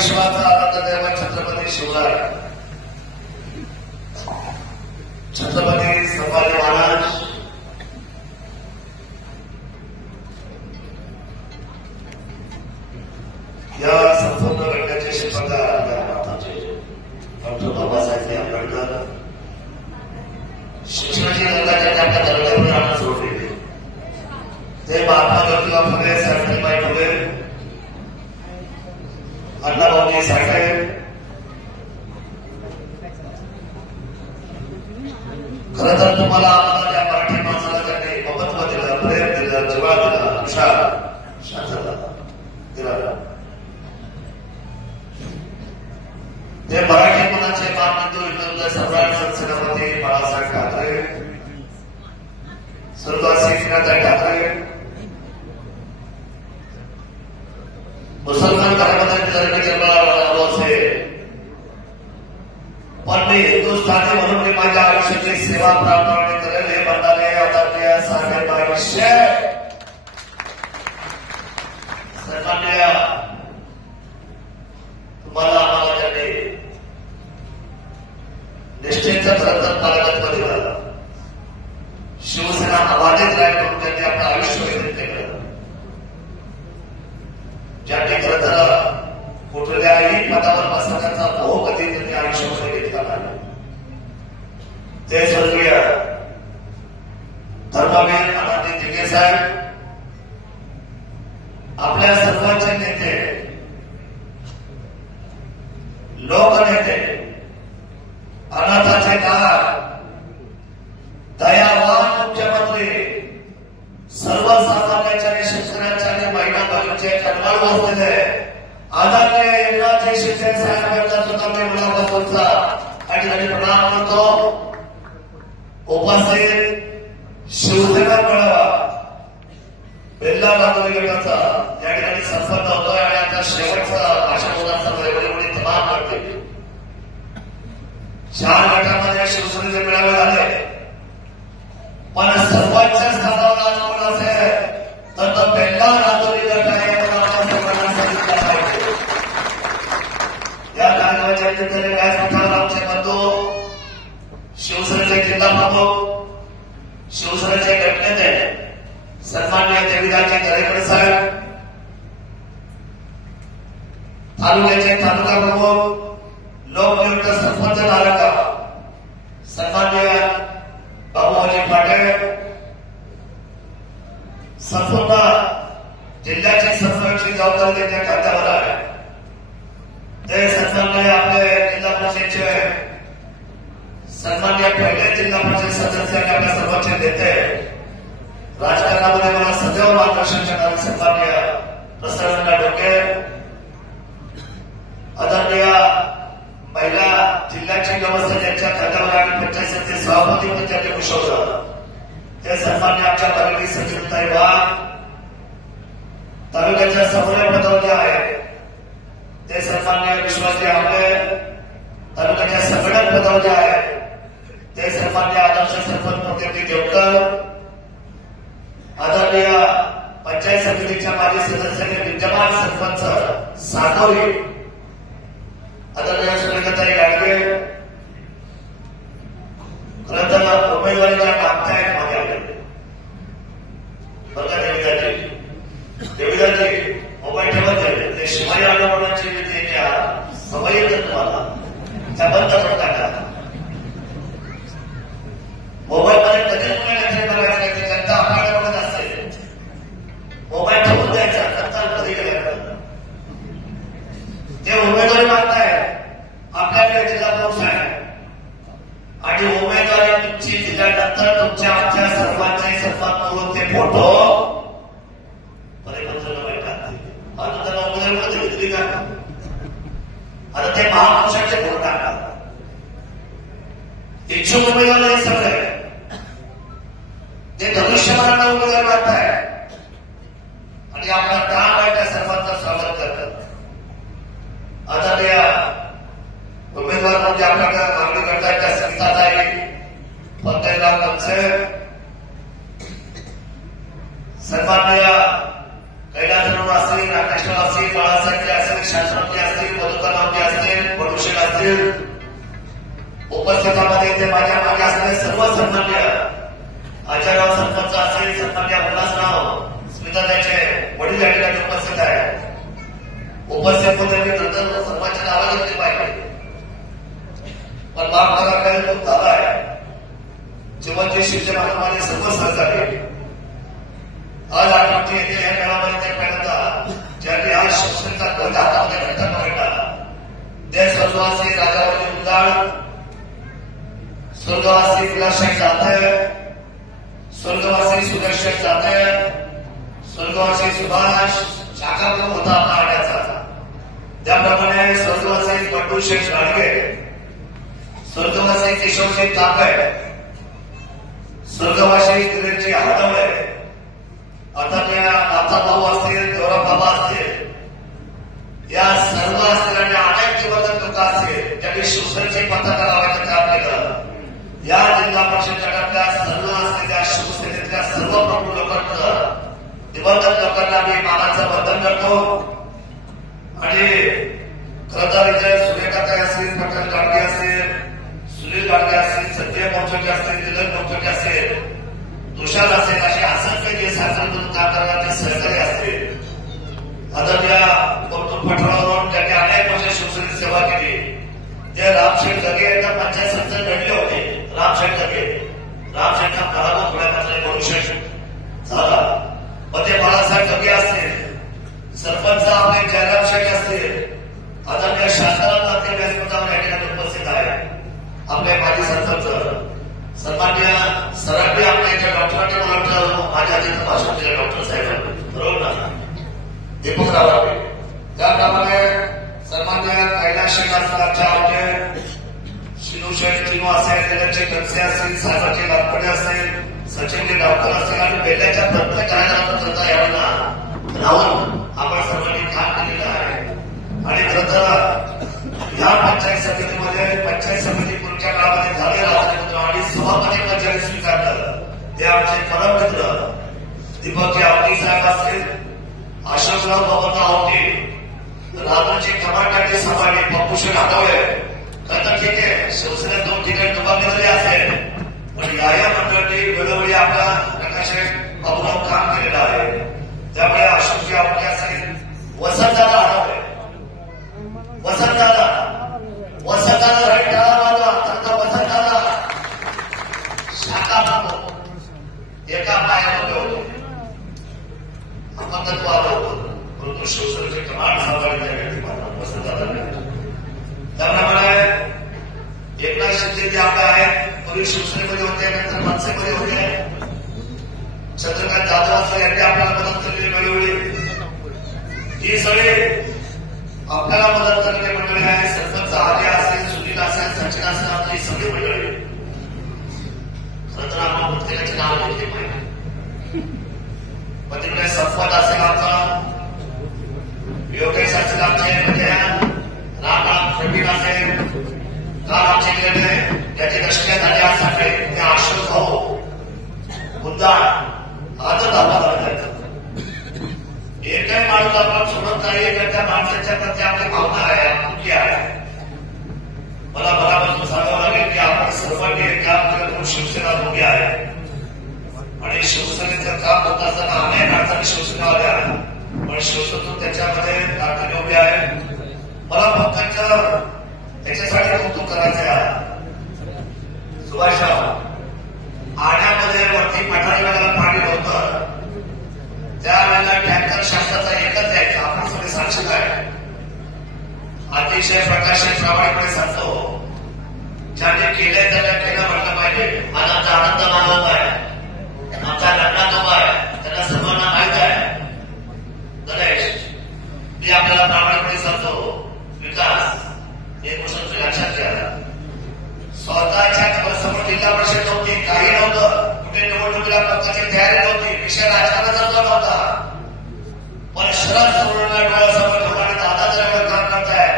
विश्वाचा आराध्यदैव छत्रपती शिवराय छत्रपती संभाजी महाराज या संपूर्ण घटनेचे शिल्पकार डॉक्टर बाबासाहेब आंबेडकर शिक्षणाची गंगा आपल्या दरबारावर आणून सोडले ते महात्मा ज्योतिबा फुले सावित्रीबाई फुले अण्णाभाऊ साठे खरं तर तुम्हाला आम्हाला त्या मराठी माणसाला त्यांनी महत्व दिलं प्रेम दिलं जिव्हाळा दिला विशाल शांतता दिला ते मराठी मनाचे मानबिंदू विनोद सम्राट संसेनापती बाळासाहेब ठाकरे स्वर्गवासी एकनाथराव ठाकरे मुसलमान घरामध्ये जन्म जन्माला आलो असेल पण मी हिंदुस्थानी म्हणून मी माझ्या आयुष्याची सेवा प्रामाणिकपणे करेल हे म्हणणारे आदरणीय साहेब आयुष्य सन्माननीय तुम्हाला आम्हाला त्यांनी निष्ठेचं खरंतर पालकत्व दिलं शिवसेना अबाधित राहील म्हणून त्यांनी आपलं आयुष्य व्यतीत केलं ज्यांनी खरं तर कुठल्याही पदावर बसण्याचा मोह कधी त्यांनी आयुष्यामध्ये घेतला नाही ते स्वर्गीय धर्मवीर अनादी दिघे साहेब आपल्या सर्वांचे नेते लोकनेते अनाथाचे नाथ दयावान मुख्यमंत्री सर्वसामान्यांच्या आणि शेतकऱ्यांच्या आणि महिला बहिणीचे कन्वल बसलेले आदरणीय एकनाथ शिंदे साहेब यांचा सुद्धा मी मुलाखत होता आणि त्यांनी प्रणाम करतो उपस्थित शिवसेना मेळावा बेल्ला राजोरी गटाचा या ठिकाणी संपन्न होतोय आणि आता शेवटचा भाषण होण्याचा एवढी तमाम करते 4 गटामध्ये शिवसेनेचे मेळावे झाले पण सर्वोच्च स्थानावर आज कोण असेल तर तो बेल्ला राजोरी गट आहे या कार्यक्रमाच्या निमित्ताने व्यासपीठावर आमचे बंधू शिवसेनेचे जिल्हा प्रमुख शिवसेनेचे गटनेते सन्माननीय देवीदासजी दरेकर साहेब तालुक्याचे तालुका प्रमुख लोकनियुक्त सरपंच नारायणगाव सन्माननीय बाबूजी पाटील संपूर्ण जिल्ह्याची सर्वची जबाबदारी त्यांच्या खात्यावर आहे ते सन्माननीय आपले जिल्हा परिषदेचे सन्माननीय पहिले जिल्हा परिषद सदस्य आणि आपल्या सर्वांचे नेते राजकारणामध्ये मला सदैव मार्गदर्शन करणारे सन्माननीय प्रसन्न डोके आदरणीय महिला जिल्ह्याची व्यवस्था ज्यांच्या खात्यावर आणि पंचायत समिती सभापती म्हणून त्यांनी घोषवलं ते सन्मान्य आमच्या भगिनी सचिनताई वाघ तालुक्याच्या समन्वय पदावर जे आहे ते सन्मान्य विश्वासजी आंबे तालुक्याच्या संघटक पदावर जे आहे ते सन्मान्य आदर्श सरपंच मोठेजी देवकर आदरणीय पंचायत समितीच्या माजी सदस्य आणि विद्यमान सरपंच सातोरी आदरणीय सुरेखाताई गाडगे खरं तर उमेदवारीच्या मागतायत माझ्याकडे बघा देवीदाजी मोबाईल ठेवत आहे ते शिवाजी आंदोलनाची सवय येतात तुम्हाला त्या बंद करून टाका मोबाईल मध्ये कधीच मुलांना करायचं नाही जनता आपल्याकडे बघत असते मोबाईल ठेवून द्यायचा नंतर कधी गेल्यानंतर ते उमेदवारी मागताय आपल्याकडे जिल्हा प्रमुख आहे आणि उमेदवारी तुमची दिल्यानंतर तुमच्या आमच्या सर्वांचे सन्मान करून ते फोटो परिपत्रला भेटतात आता त्यांना उमेदवारी दिली का आता ते महापुरुषाचे फोटो टाकतात इच्छुक उमेदवार हे सगळे ते धनुष्यमानाला उमेदवार मागताय आणि आपला काम आहे त्या सर्वांचं स्वागत करतात आदरणीय उमेदवार म्हणजे आपल्याकडे मागणी करतायत त्या संस्थाताई पंकजराव कंसे सन्माननीय कैलास असतील राकेश असतील बाळासाहेब असतील शास्त्रज्ञ असतील असतील, उपस्थितांमध्ये ते माझ्या मागे असणारे सर्व सन्मान्य आचार्यराव सरपंच असतील, सन्मान्य उल्हासराव स्मिताताईचे वडील या ठिकाणी उपस्थित आहे. उपस्थित होते मी नंतर सर्वांच्या नावं घेतली पाहिजे, पण माफ करा काही खूप झाला आहे. जीवनजी शिक्षण माझे सर्व सहकारी आज आठवते येथे या मेळाव्यामध्ये ते पहिल्यांदा ज्यांनी आज शिक्षणाचा ध्वज हातामध्ये घटक पकडला ते स्वर्गवासी राजावरी उद्दाळ, स्वर्गवासी विलासशाही जाते, स्वर्गवासी सुदर्शन जाते, स्वर्गवासी सुभाष शाखाप्रमुख होता आपला आड्याचा. त्याप्रमाणे स्वर्गवासी बंडू शेठ गाडगे, स्वर्गवासी किशोरजी तापे, स्वर्गवासी किरणजी हाडवळे, आता नाथा भाऊ असतील, देवराम बाबा असतील, या सर्व असतील आणि अनेक दिवंगत लोक असतील ज्यांनी शिवसेनेचे पत्रकार लावायचं काम केलं. या जिल्हा परिषद गटातल्या सर्व असलेल्या शिवसेनेतल्या सर्व प्रमुख लोकांचं, दिवंगत लोकांना मी मानाचं वंदन करतो. आणि खरं तर इथे सुरेखाताई असतील, पटेल गाडगे असतील, सुनील गाडगे असतील, संजय मोचोटे असतील, दिलीप मोचोटे असतील, तुषार असेल, असे असंख्य जे सासरमधून काम करणारे सहकारी असतील. आदरणीय कौतुक पटोळावरून ज्यांनी अनेक वर्ष शिवसेनेत सेवा केली ते रामशेठ जगे एकदा पंचायत समितीत घडले होते. रामशेठ जगे, रामशेठचा पराभव थोड्या मात्र भविष्यात झाला. मग ते बाळासाहेब जगे असतील, सरपंच आपले जयराम शेठ असतील, आदरणीय शासनात नाते व्यासपीठावर या ठिकाणी उपस्थित आहे. आपले माजी सरपंच सन्मान्य सरांनी आपल्या इथे डॉक्टरांनी म्हटलं माझ्या आधीचं भाषण दिलं डॉक्टर साहेबांनी, बरोबर ना, दीपक रावावे. त्याप्रमाणे सन्मान्य कैलास शेठ असतील, होते शिनू शेठ चिनू असेल, दिलेचे कनसे असतील, साहेबाचे लातपडे असतील, सचिनजी डावकर असतील आणि बेल्याच्या प्रत्येक कार्यक्रमात यावेळेला राहून आपण सर्वांनी काम केलेलं आहे. आणि खरं तर या पंचायत समितीमध्ये पंचायत समिती पुढच्या काळामध्ये झाले राहतो आणि सभापती पंचायत स्वीकारलं ते आमचे परम मित्र दीपकजी आवटी साहेब असतील, अशोकराव बाबांना आवटी, राजूची कमांडरची सांभाळली पप्पूशी आठवले. खरं तर ठीक आहे, शिवसेनेत 2 ठिकाणी दुभागलेले असेल, पण या मंडळांनी वेळोवेळी आपला प्रकाशेठ बाबूराव काम केलेलं आहे. त्यामुळे अशोकजी आवटी असेल, वसंतदादा आठवले, वसंतदादा राईट वसंतदादा शाखा प्रमुख एका पायामध्ये होते, अपंगत्व आलं होतं, परंतु शिवसेनेचे कमांड सांभाळले त्या व्यक्ती वसंतदादा. त्याप्रमाणे एकनाथ शिंदे जे आपले आहेत, पूर्वी शिवसेनेमध्ये होते, नंतर मनसेमध्ये होते, चंद्रकांत जाधव असं यांनी आपल्याला मदत केलेली वेळोवेळी. ही सगळे आपल्याला मदत करणारी मंडळी आहे. सरपंच आर्य असेल, सुनील असेल, सचिन असेल, ही सगळी मंडळी. खरं तर आपण प्रत्येकाचे नाव घेतले पाहिजे. पण तिकडे संपत असेल आमचा, योगेश असेल आमच्या रामराम प्रवीण असेल, काल आमच्या इकडे त्याची दृष्टी झाली असते ते अशोक भाऊ मुद्दा आजच आपण एकही माणूस आपण सोडत नाही तर त्या माणसाच्या प्रती आपली भावना आहे, आपुलकी आहे. मला बराबर सांगावं लागेल की आपण सर्वांनी काम करून शिवसेना उभी आहे आणि शिवसेनेचं काम होत असताना अनेक अडचणी शिवसेनावाल्या पण शिवसेनेतून त्याच्यामध्ये ताकदीने उभी आहे. मला फक्त त्याच्यासाठी कौतुक करायचं आहे. सुभाषराव आण्यामध्ये वरती पठारीला पाणी नव्हतं, त्यावेळेला टँकर शासनाचा एकच यायचा. आपण सगळे साक्षीदार आहे. अतिशय प्रकाशित प्रामाणिकपणे सांगतो, ज्याने केले त्याला केलं म्हटलं पाहिजे. आज आमचा आनंद मानवत आहे, आमचा लग्नात उभा आहे, त्यांना सर्वांना माहित आहे. गणेश मी आपल्याला प्रामाणिकपणे सांगतो, विकास एक गोष्ट तुम्ही लक्षात घ्या, स्वतःच्या समोर जिल्हा परिषद नव्हती, काही नव्हतं, कुठे निवडणुकीला पक्षाची तयारी नव्हती, विषय राजकारणाचा नव्हता, पण शरद सोडून डोळ्यासमोर ठेवून दादा जर एवढं काम करताय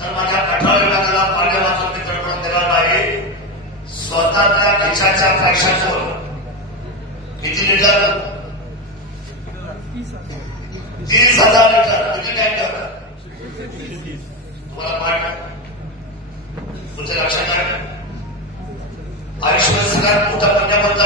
तर माझ्या कठाळ विभागाला पाणी वाचून मी तडपडून देणार नाही. स्वतःच्या खिशाच्या पैशातून किती लिटर? 30,000 लिटर. किती टँकर? तुम्हाला पाठ मोठ्या पुण्यामध्ये